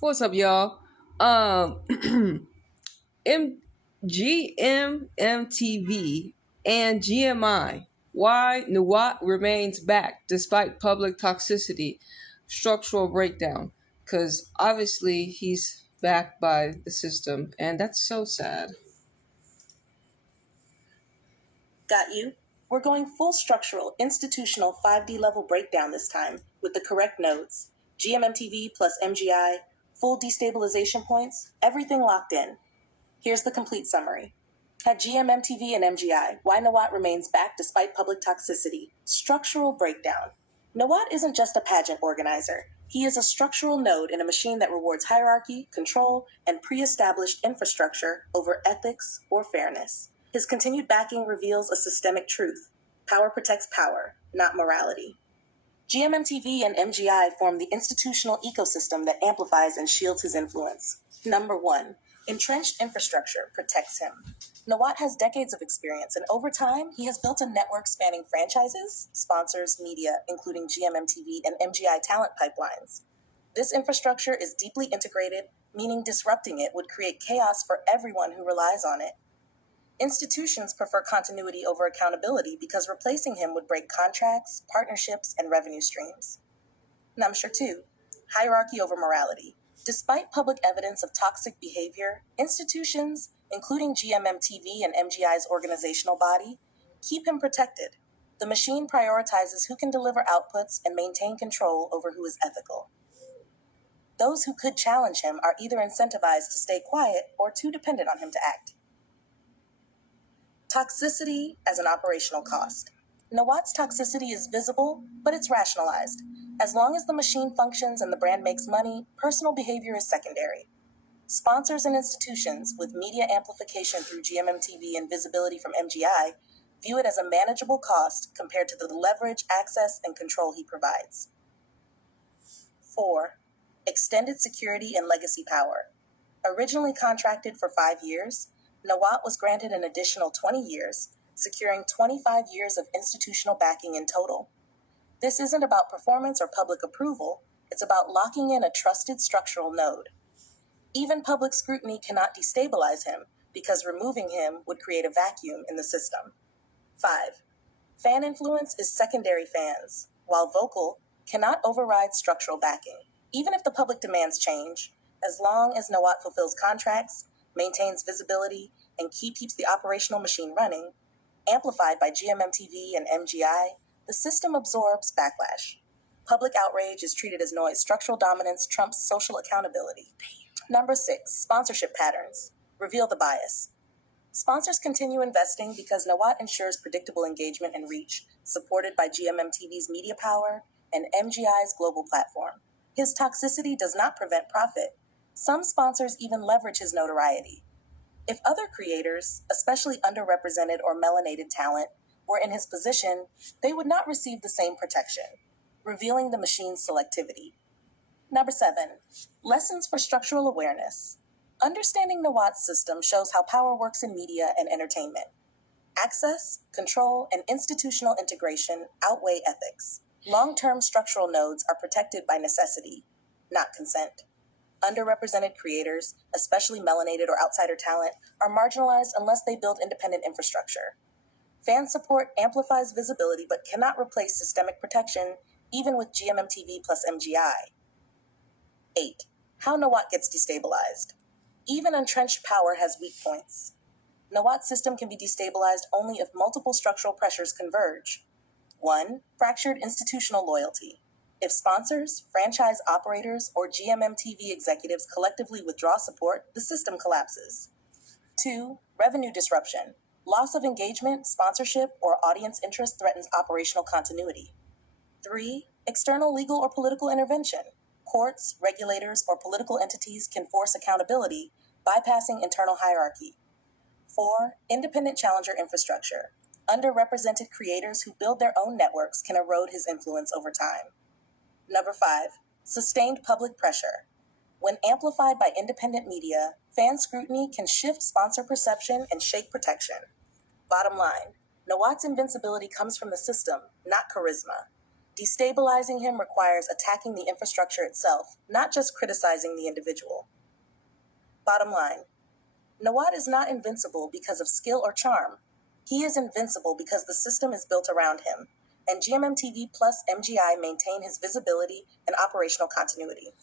What's up, y'all? GMMTV and GMI. Why Nawat remains back despite public toxicity, structural breakdown. Because obviously he's backed by the system, and that's so sad. Got you? We're going full structural, institutional 5D level breakdown this time, with the correct nodes. GMMTV plus MGI, full destabilization points, everything locked in. Here's the complete summary. Had GMMTV and MGI, why Nawat remains back despite public toxicity. Structural breakdown. Nawat isn't just a pageant organizer. He is a structural node in a machine that rewards hierarchy, control, and pre-established infrastructure over ethics or fairness. His continued backing reveals a systemic truth. Power protects power, not morality. GMMTV and MGI form the institutional ecosystem that amplifies and shields his influence. Number 1. Entrenched infrastructure protects him. Nawat has decades of experience, and over time, he has built a network spanning franchises, sponsors, media, including GMMTV and MGI talent pipelines. This infrastructure is deeply integrated, meaning disrupting it would create chaos for everyone who relies on it. Institutions prefer continuity over accountability because replacing him would break contracts, partnerships, and revenue streams. Number 2. Hierarchy over morality. Despite public evidence of toxic behavior, institutions, including GMMTV and MGI's organizational body, keep him protected. The machine prioritizes who can deliver outputs and maintain control over who is ethical. Those who could challenge him are either incentivized to stay quiet or too dependent on him to act. Toxicity as an operational cost. Nawat's toxicity is visible, but it's rationalized. As long as the machine functions and the brand makes money, personal behavior is secondary. Sponsors and institutions, with media amplification through GMMTV and visibility from MGI, view it as a manageable cost compared to the leverage, access, and control he provides. 4. Extended security and legacy power. Originally contracted for 5 years, Nawat was granted an additional 20 years, securing 25 years of institutional backing in total. This isn't about performance or public approval, it's about locking in a trusted structural node. Even public scrutiny cannot destabilize him because removing him would create a vacuum in the system. 5. Fan influence is secondary fans, while vocal cannot override structural backing. Even if the public demands change, as long as Nawat fulfills contracts, maintains visibility, and keeps the operational machine running, amplified by GMMTV and MGI, the system absorbs backlash. Public outrage is treated as noise. Structural dominance trumps social accountability. Number 6. Sponsorship patterns. Reveal the bias. Sponsors continue investing because Nawat ensures predictable engagement and reach, supported by GMMTV's media power and MGI's global platform. His toxicity does not prevent profit. Some sponsors even leverage his notoriety. If other creators, especially underrepresented or melanated talent, were in his position, they would not receive the same protection, revealing the machine's selectivity. Number 7. Lessons for structural awareness. Understanding Nawat's system shows how power works in media and entertainment. Access, control, and institutional integration outweigh ethics. Long-term structural nodes are protected by necessity, not consent. Underrepresented creators, especially melanated or outsider talent, are marginalized unless they build independent infrastructure. Fan support amplifies visibility but cannot replace systemic protection, even with GMMTV plus MGI. 8. How Nawat gets destabilized. Even entrenched power has weak points. Nawat's system can be destabilized only if multiple structural pressures converge. 1. Fractured institutional loyalty. If sponsors, franchise operators, or GMMTV executives collectively withdraw support, the system collapses. 2. Revenue disruption. Loss of engagement, sponsorship, or audience interest threatens operational continuity. 3. External legal or political intervention. Courts, regulators, or political entities can force accountability, bypassing internal hierarchy. 4. Independent challenger infrastructure. Underrepresented creators who build their own networks can erode his influence over time. Number 5. Sustained public pressure. When amplified by independent media, fan scrutiny can shift sponsor perception and shake protection. Bottom line, Nawat's invincibility comes from the system, not charisma. Destabilizing him requires attacking the infrastructure itself, not just criticizing the individual. Bottom line, Nawat is not invincible because of skill or charm. He is invincible because the system is built around him, and GMMTV plus MGI maintain his visibility and operational continuity.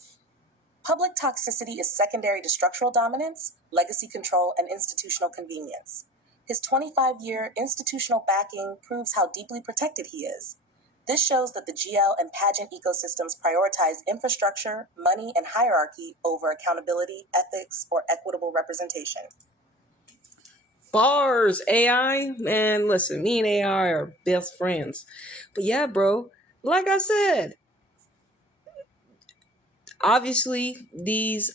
Public toxicity is secondary to structural dominance, legacy control, and institutional convenience. His 25-year institutional backing proves how deeply protected he is. This shows that the GL and pageant ecosystems prioritize infrastructure, money, and hierarchy over accountability, ethics, or equitable representation. Bars, AI, man, listen, me and AI are best friends. But yeah, bro, like I said, obviously these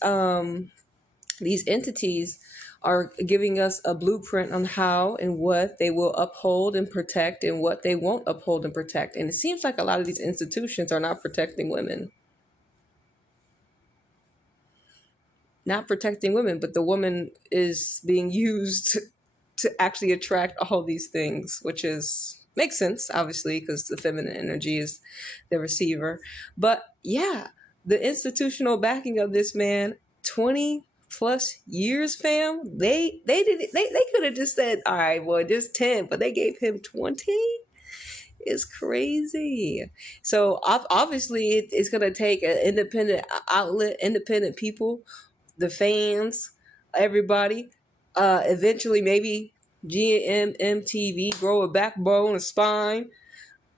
entities are giving us a blueprint on how and what they will uphold and protect and what they won't uphold and protect. And it seems like a lot of these institutions are not protecting women. Not protecting women, but the woman is being used to actually attract all these things, which makes sense, obviously, because the feminine energy is the receiver. But yeah, the institutional backing of this man, 20 plus years, fam, they could have just said, all right, well, just 10, but they gave him 20. It's crazy. So obviously it's going to take an independent outlet, independent people, the fans, everybody. Eventually maybe GMMTV grow a backbone, a spine.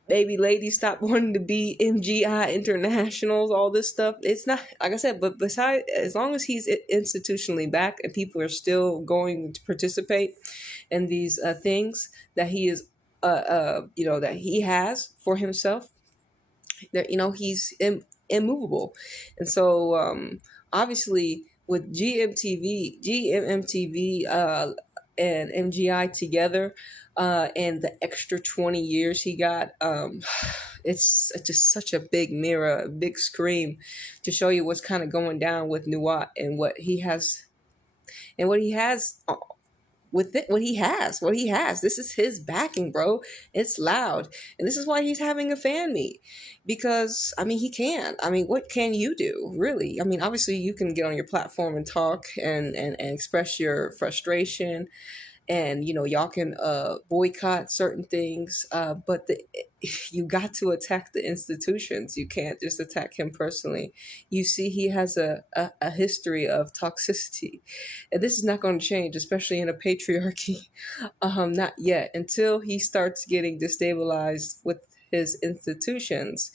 Maybe ladies stop wanting to be MGI internationals, all this stuff. It's not, like I said, but besides, as long as he's institutionally back and people are still going to participate in these things that he is, that he has for himself, that, he's immovable. And so, obviously, with GMMTV, and MGI together, and the extra 20 years he got, it's just such a big mirror, a big scream to show you what's kind of going down with Nawat and what he has with it, what he has. This is his backing, bro. It's loud. And this is why he's having a fan meet. Because, he can. What can you do, really? Obviously you can get on your platform and talk and express your frustration. And, y'all can boycott certain things. But you got to attack the institutions. You can't just attack him personally. You see, he has a history of toxicity. And this is not going to change, especially in a patriarchy. Not yet. Until he starts getting destabilized with his institutions,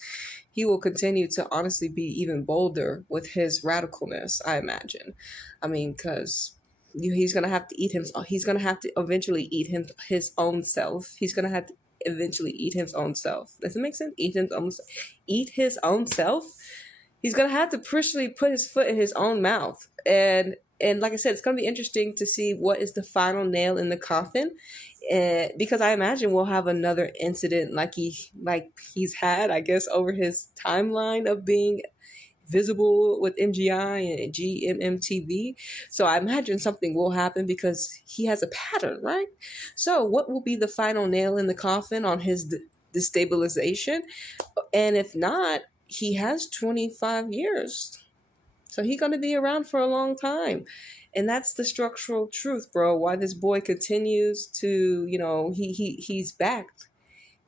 he will continue to honestly be even bolder with his radicalness, I imagine. Because he's gonna have to eat him. He's gonna have to eventually eat his own self. He's gonna have to eventually eat his own self. Does it make sense? Eat his own self. He's gonna have to personally put his foot in his own mouth. And like I said, it's gonna be interesting to see what is the final nail in the coffin. Because I imagine we'll have another incident like he's had, I guess, over his timeline of being visible with MGI and GMMTV. So I imagine something will happen because he has a pattern, right? So what will be the final nail in the coffin on his destabilization? And if not, he has 25 years. So he's going to be around for a long time. And that's the structural truth, bro. Why this boy continues to, he's backed.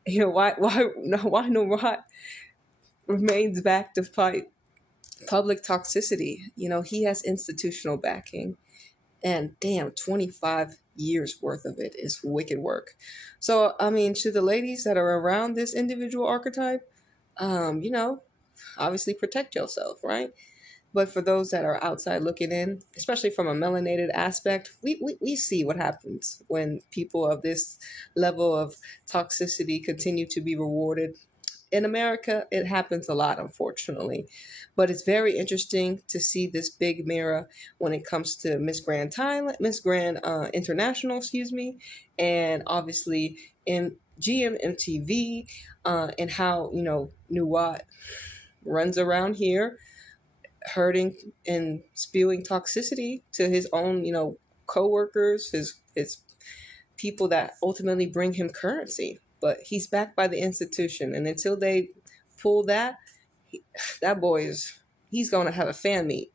Why Nawat remains back to fight public toxicity. He has institutional backing, and damn, 25 years worth of it is wicked work. So to the ladies that are around this individual archetype, obviously protect yourself, right? But for those that are outside looking in, especially from a melanated aspect, we see what happens when people of this level of toxicity continue to be rewarded. In America, it happens a lot, unfortunately. But it's very interesting to see this big mirror when it comes to Miss Grand Thailand, Miss Grand International, and obviously in GMMTV, and how, Nawat runs around here hurting and spewing toxicity to his own, co-workers, his people that ultimately bring him currency. But he's backed by the institution, and until they pull that, that boy is, he's going to have a fan meet.